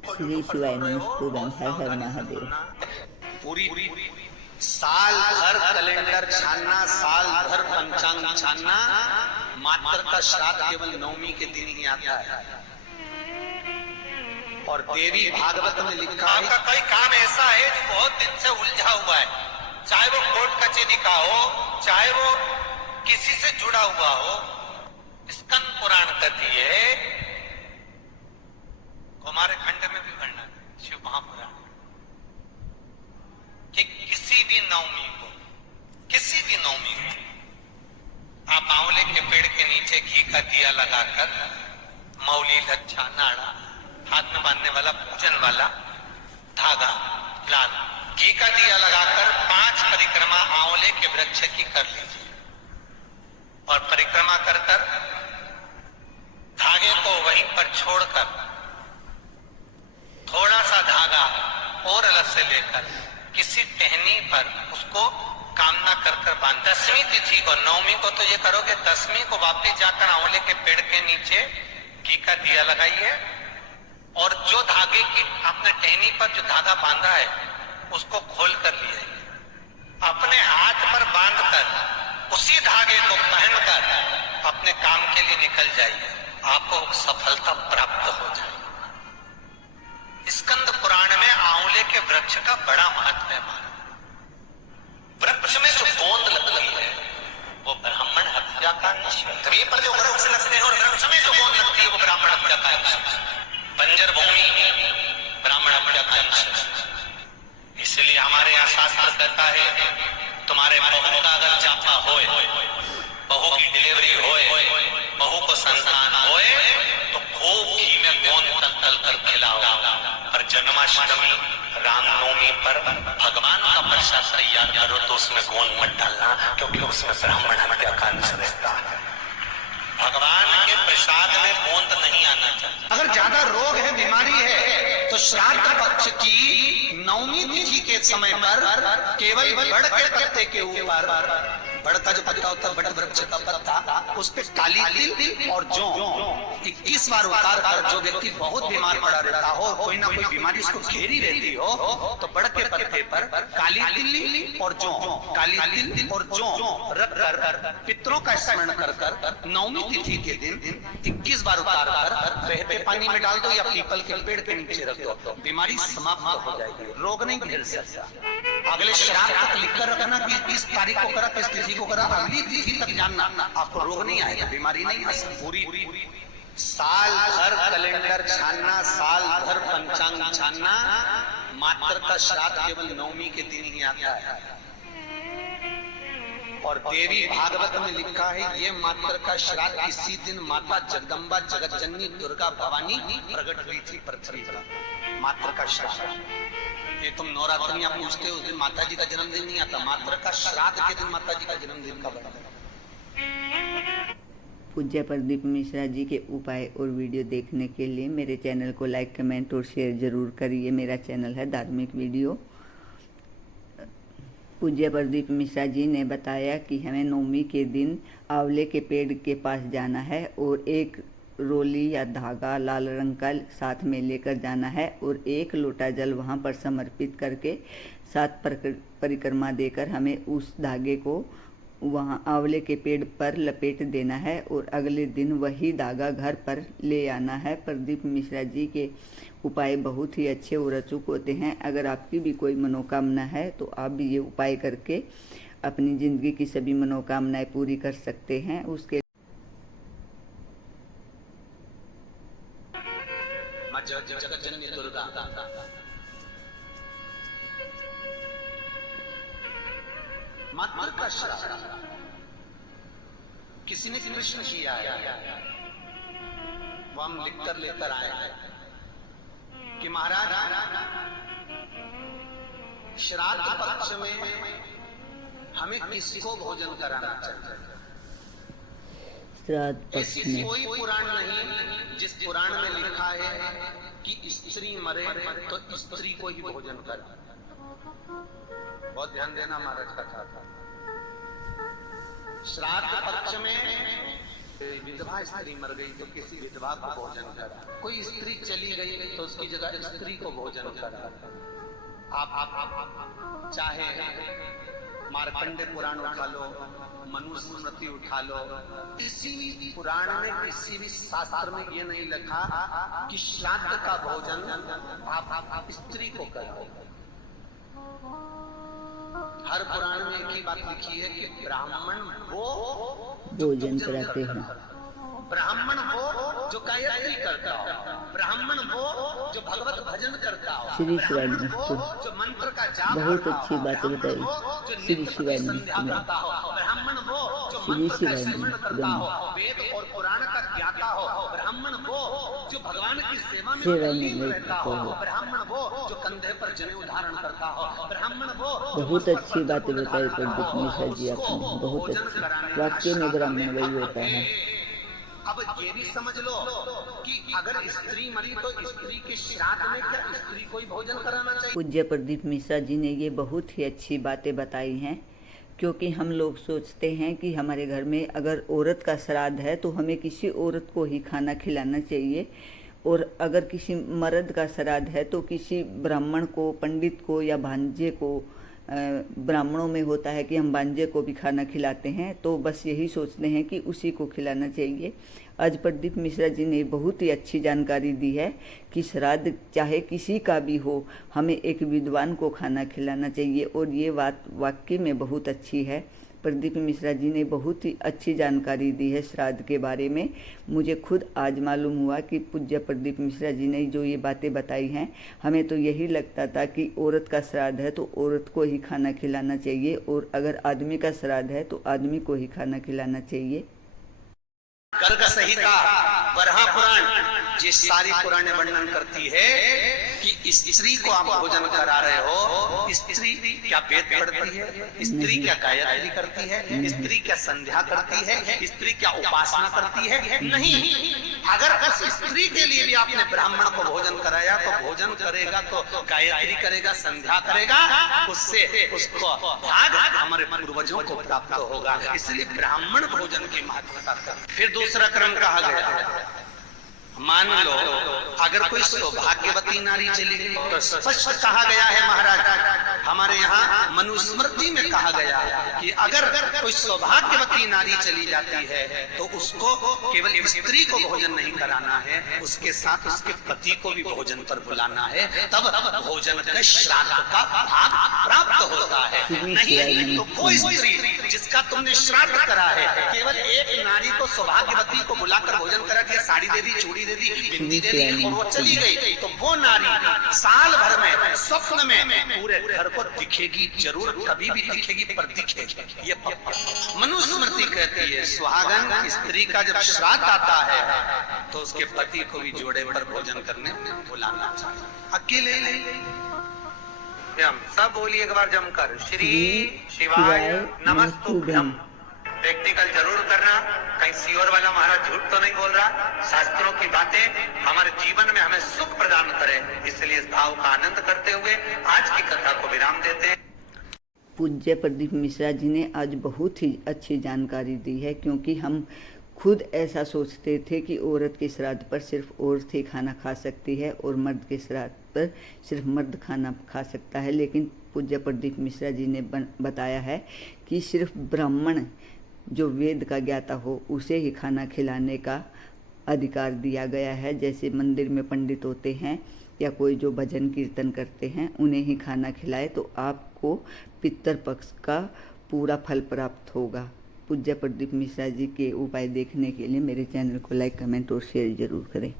श्री शिवाय नमस्तुभ्यं, हर हर महादेव। पूरी साल भर कैलेंडर छानना, साल भर पंचांग छानना, मात्र का श्राद्ध केवल नवमी के दिन ही आता है। और देवी भागवत में लिखा है आपका कोई काम ऐसा है जो बहुत दिन से उलझा हुआ है, चाहे वो कोर्ट कचहरी का हो, चाहे वो किसी से जुड़ा हुआ हो। स्कंद पुराण कहती है, हमारे खंड में भी वर्णन शिव महापुराण कि किसी भी नवमी को आप आंवले के पेड़ के नीचे घी का दिया लगाकर, मौली, लच्छा, नाड़ा, हाथ में बांधने वाला पूजन वाला धागा, लाल घी का दिया लगाकर 5 परिक्रमा आंवले के वृक्ष की कर लीजिए। और परिक्रमा कर धागे को वहीं पर छोड़कर थोड़ा सा धागा और अलग से लेकर किसी टहनी पर उसको कामना कर बांध। 10वीं तिथि को, नवमी को तो ये करोगे, 10वीं को वापस जाकर आंवले के पेड़ के नीचे घी का दिया लगाइए और जो धागे की आपने टहनी पर जो धागा बांधा है उसको खोल कर लिए अपने हाथ पर बांधकर उसी धागे को पहनकर अपने काम के लिए निकल जाइए, आपको सफलता प्राप्त हो जाए। स्कंद पुराण में आंवले के वृक्ष का बड़ा महत्व है। वृक्ष में जो गोंद लगती है वो ब्राह्मण हत्या का निशान पर जो वृक्ष लगते हैं और वृक्ष में जो गोंद लगती है वो ब्राह्मण हत्या का निशान, बंजर भूमि ब्राह्मण हत्या का निशान। इसलिए हमारे यहाँ शास्त्र कहता है, तुम्हारे बहू का अगर जापा होए, बहू की डिलीवरी होए, बहू को संतान होए तो खूब घी में गोंद तल कर खिलाओ। और जन्माष्टमी, रामनवमी पर भगवान का प्रसाद तैयार करो तो उसमें गोंद मत डालना, क्योंकि उसमें ब्राह्मण हत्या का अंश रहता है। भगवान के प्रसाद में गोंद नहीं आना चाहिए। अगर ज्यादा रोग है, बीमारी है, तो श्राद्ध पक्ष की नवमी तिथि के समय पर केवल बड़ के पत्ते के ऊपर, बड़ का जो पत्ता होता है, बड़ वृक्ष का पत्ता, उस पे काली तिल और जौ 21 बार उतार कर, जो व्यक्ति बहुत बीमार पड़ा रहता हो, कोई ना कोई बीमारी उसको घेरी रहती हो, तो बड़ के पत्ते पर काली तिल और जौ, काली तिल और जौ रख कर पितरों का स्मरण कर नवमी तिथि के दिन 21 बार उतार कर बहते पानी में डाल दो या पीपल के पेड़ के नीचे रख दो, बीमारी समाप्त हो जाएगी, रोग नहीं घेर सकता। अगले श्राद्ध तक लिखकर रखना कि इस तारीख को करा, इस तिथि को करा, अगली तिथि तक जानना, आपको रोग नहीं आएगा, बीमारी नहीं आ सकती। पूरी साल भर कैलेंडर छानना, साल भर पंचांग छानना, मात्र का श्राद्ध केवल नवमी के दिन ही आता है। और देवी भागवत में लिखा है, ये मात्र का श्राद्ध इसी दिन माता जगदम्बा जगत जननी दुर्गा भवानी प्रकट हुई थी पृथ्वी पर। मात्र का श्राद्ध, ये तुम नवरात्रियां पूछते हो, उस दिन माता जी का जन्मदिन नहीं आता, मात्र का श्राद्ध के दिन माता जी का जन्मदिन का बता। पूज्य प्रदीप मिश्रा जी के उपाय और वीडियो देखने के लिए मेरे चैनल को लाइक, कमेंट और शेयर जरूर करिए। मेरा चैनल है धार्मिक वीडियो। पूज्य प्रदीप मिश्रा जी ने बताया कि हमें नवमी के दिन आंवले के पेड़ के पास जाना है और एक रोली या धागा लाल रंग का साथ में लेकर जाना है और 1 लोटा जल वहां पर समर्पित करके 7 परिक्रमा देकर हमें उस धागे को वहां आंवले के पेड़ पर लपेट देना है और अगले दिन वही धागा घर पर ले आना है। प्रदीप मिश्रा जी के उपाय बहुत ही अच्छे और अचूक होते हैं। अगर आपकी भी कोई मनोकामना है तो आप भी ये उपाय करके अपनी ज़िंदगी की सभी मनोकामनाएं पूरी कर सकते हैं। उसके जगत जननी दुर्गा मात्र का श्राद्ध किसी ने कृष्ण किया है, वो हम लिख कर लेकर आए हैं कि महाराज श्राद्ध पक्ष में हमें किसको भोजन कराना चाहिए। ऐसी कोई पुराण नहीं जिस पुराण में लिखा है कि स्त्री मरे तो स्त्री को ही भोजन कर। बहुत ध्यान देना महाराज कथा था। श्राद्ध पक्ष में विधवा स्त्री मर गई तो किसी विधवा को भोजन करा, कोई स्त्री चली गई तो उसकी जगह स्त्री को भोजन करा। आप चाहे मार्कंडे पुराण उठा लो, मनुस्मृति उठा लो, किसी भी पुराण में किसी भी शास्त्र में ये नहीं लिखा कि श्राद्ध का भोजन आप स्त्री को करो। हर पुराण में एक ही बात लिखी है कि ब्राह्मण वो भोजन कराते हैं, ब्राह्मण वो जो गायत्री करता हो, ब्राह्मण वो जो भगवत भजन करता हो, श्री शिवाय ब्राह्मण वो नमस्तु। जो मंत्र का जाप बहुत करता अच्छी हो, बात ब्राह्मण बताई। वो जो श्री नित्य शिवाय संध्या नमस्तु। करता हो, ब्राह्मण वो जो श्री मंत्र का शिवाय सेवन नमस्तु। करता हो, वेद और पुराण का ज्ञाता हो, ब्राह्मण वो जो भगवान की सेवा में सेवा में लीन रहता हो, रहता हो। ब्राह्मण वो जो कंधे पर जनेऊ धारण करता हो, ब्राह्मण वो बहुत अच्छी बातें बताई प्रदीप मिश्रा जी आपने, बहुत अच्छी। वाक्य में ब्राह्मण वही होता है। अब ये भी समझ लो कि अगर स्त्री मरी तो स्त्री के श्राद्ध में क्या स्त्री को ही भोजन कराना चाहिए। पूज्य प्रदीप मिश्रा जी ने ये बहुत ही अच्छी बातें बताई हैं, क्योंकि हम लोग सोचते हैं कि हमारे घर में अगर औरत का श्राद्ध है तो हमें किसी औरत को ही खाना खिलाना चाहिए, और अगर किसी मर्द का श्राद्ध है तो किसी ब्राह्मण को, पंडित को या भांजे को। ब्राह्मणों में होता है कि हम भांजे को भी खाना खिलाते हैं, तो बस यही सोचते हैं कि उसी को खिलाना चाहिए। आज प्रदीप मिश्रा जी ने बहुत ही अच्छी जानकारी दी है कि श्राद्ध चाहे किसी का भी हो, हमें एक विद्वान को खाना खिलाना चाहिए, और ये बात वाकई में बहुत अच्छी है। प्रदीप मिश्रा जी ने बहुत ही अच्छी जानकारी दी है श्राद्ध के बारे में। मुझे खुद आज मालूम हुआ कि पूज्य प्रदीप मिश्रा जी ने जो ये बातें बताई हैं, हमें तो यही लगता था कि औरत का श्राद्ध है तो औरत को ही खाना खिलाना चाहिए, और अगर आदमी का श्राद्ध है तो आदमी को ही खाना खिलाना चाहिए। गर्ग संहिता, बरहा पुराण, ये सारी पुराणे वर्णन करती है कि स्त्री को आप भोजन करा रहे हो, स्त्री क्या वेद पढ़ती है, स्त्री क्या गायत्री करती है, स्त्री क्या संध्या करती है, स्त्री क्या उपासना करती है? नहीं। अगर उस स्त्री के लिए भी आपने ब्राह्मण को भोजन कराया तो भोजन करेगा तो गायत्री करेगा, संध्या करेगा, उससे उसको भाग हमारे पूर्वजों को प्राप्त होगा। इसलिए ब्राह्मण भोजन की महत्वता। फिर दूसरा क्रम कहा गया, मान लो अगर कोई सौभाग्यवती नारी चली गई तो स्पष्ट कहा गया है महाराज, हमारे यहाँ मनुस्मृति में कहा गया कि अगर कोई सौभाग्यवती नारी चली जाती है तो उसको केवल स्त्री को भोजन नहीं कराना है, उसके साथ उसके पति को भी भोजन पर बुलाना है, तब भोजन का श्राद्ध का भाग प्राप्त होता है। नहीं तो कोई स्त्री जिसका तुमने श्राद्ध करा है, केवल एक नारी को सौभाग्यवती को बुलाकर भोजन करा दिया, साड़ी दे दी, चूड़ी दे दी, बिंदी दे दी और वो चली गई, तो वो नारी साल भर में स्वप्न में पूरे घर को दिखेगी, जरूर कभी भी दिखेगी, पर दिखेगी। ये मनुस्मृति कहती है सुहागन स्त्री का जब श्राद्ध आता है तो उसके पति को भी जोड़े पर भोजन करने बुलाना चाहिए, अकेले नहीं। हम सब बोलिए एक बार जमकर, श्री शिवाय नमस्तुभ्यम। प्रैक्टिकल जरूर करना, कहीं सियोर वाला महाराज झूठ तो नहीं बोल रहा। शास्त्रों की बातें हमारे जीवन में हमें सुख प्रदान करें, इसलिए इस भाव का आनंद करते हुए आज की कथा को विराम देते हैं। पूज्य प्रदीप मिश्रा जी ने आज बहुत ही अच्छी जानकारी दी है, क्योंकि हम खुद ऐसा सोचते थे कि औरत के श्राद्ध पर सिर्फ औरत ही खाना खा सकती है और मर्द के श्राद्ध पर सिर्फ मर्द खाना खा सकता है, लेकिन पूज्य प्रदीप मिश्रा जी ने बताया है कि सिर्फ ब्राह्मण जो वेद का ज्ञाता हो उसे ही खाना खिलाने का अधिकार दिया गया है। जैसे मंदिर में पंडित होते हैं या कोई जो भजन कीर्तन करते हैं, उन्हें ही खाना खिलाए तो आपको पितृ पक्ष का पूरा फल प्राप्त होगा। पूज्य प्रदीप मिश्रा जी के उपाय देखने के लिए मेरे चैनल को लाइक, कमेंट और शेयर जरूर करें।